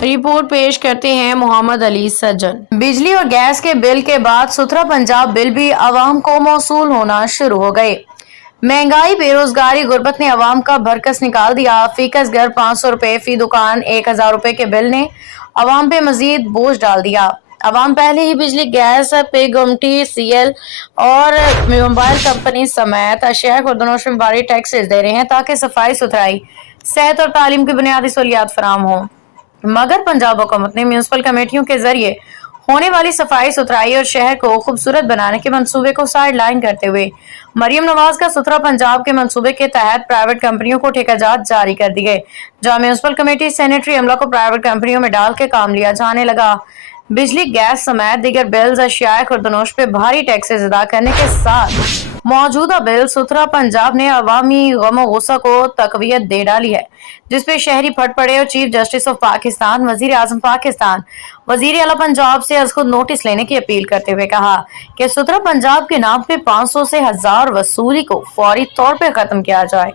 Report पेश करते हैं मोहम्मद अली सज्जन। बिजली और गैस के बिल के बाद सुथरा पंजाब बिल भी आवाम को मौसूल होना शुरू हो गए। महंगाई, बेरोजगारी, गुर्बत ने आवाम का भरकस निकाल दिया। फीकस घर 500 रुपए, फी दुकान 1000 रुपए के बिल ने आवाम पे मजीद बोझ डाल दिया। आवाम पहले ही बिजली, गैस, पेगमटी, सीएल और मोबाइल कंपनी समेत अशिया खुर्दनोश में भारी टैक्सेस दे रहे हैं ताकि सफाई सुथराई, सेहत और तालीम की बुनियादी सहूलियात फराहम हो। मगर पंजाब हुकूमत ने म्यूनसिपल कमेटियों के जरिए होने वाली सफाई सुथराई और शहर को खूबसूरत बनाने के मंसूबे को साइड लाइन करते हुए मरियम नवाज का सुथरा पंजाब के मंसूबे के तहत प्राइवेट कंपनियों को ठेकाजात जारी कर दी गए, जहां म्यूनसिपल कमेटी सैनिटरी अमला को प्राइवेट कंपनियों में डाल के काम लिया जाने लगा। बिजली, गैस समेत दीगर बिल्स, अशियाए खुर्दनोश पे भारी टैक्सेस अदा करने के साथ मौजूदा बिल सुथरा पंजाब ने अवामी गम गुस्सा को तकवीत दे डाली है, जिसपे शहरी फट पड़े और चीफ जस्टिस ऑफ पाकिस्तान, वजीर आजम पाकिस्तान, वजीर आला पंजाब से आज खुद नोटिस लेने की अपील करते हुए कहा कि सुथरा पंजाब के नाम पे 500 से 1000 वसूली को फौरी तौर पे खत्म किया जाए।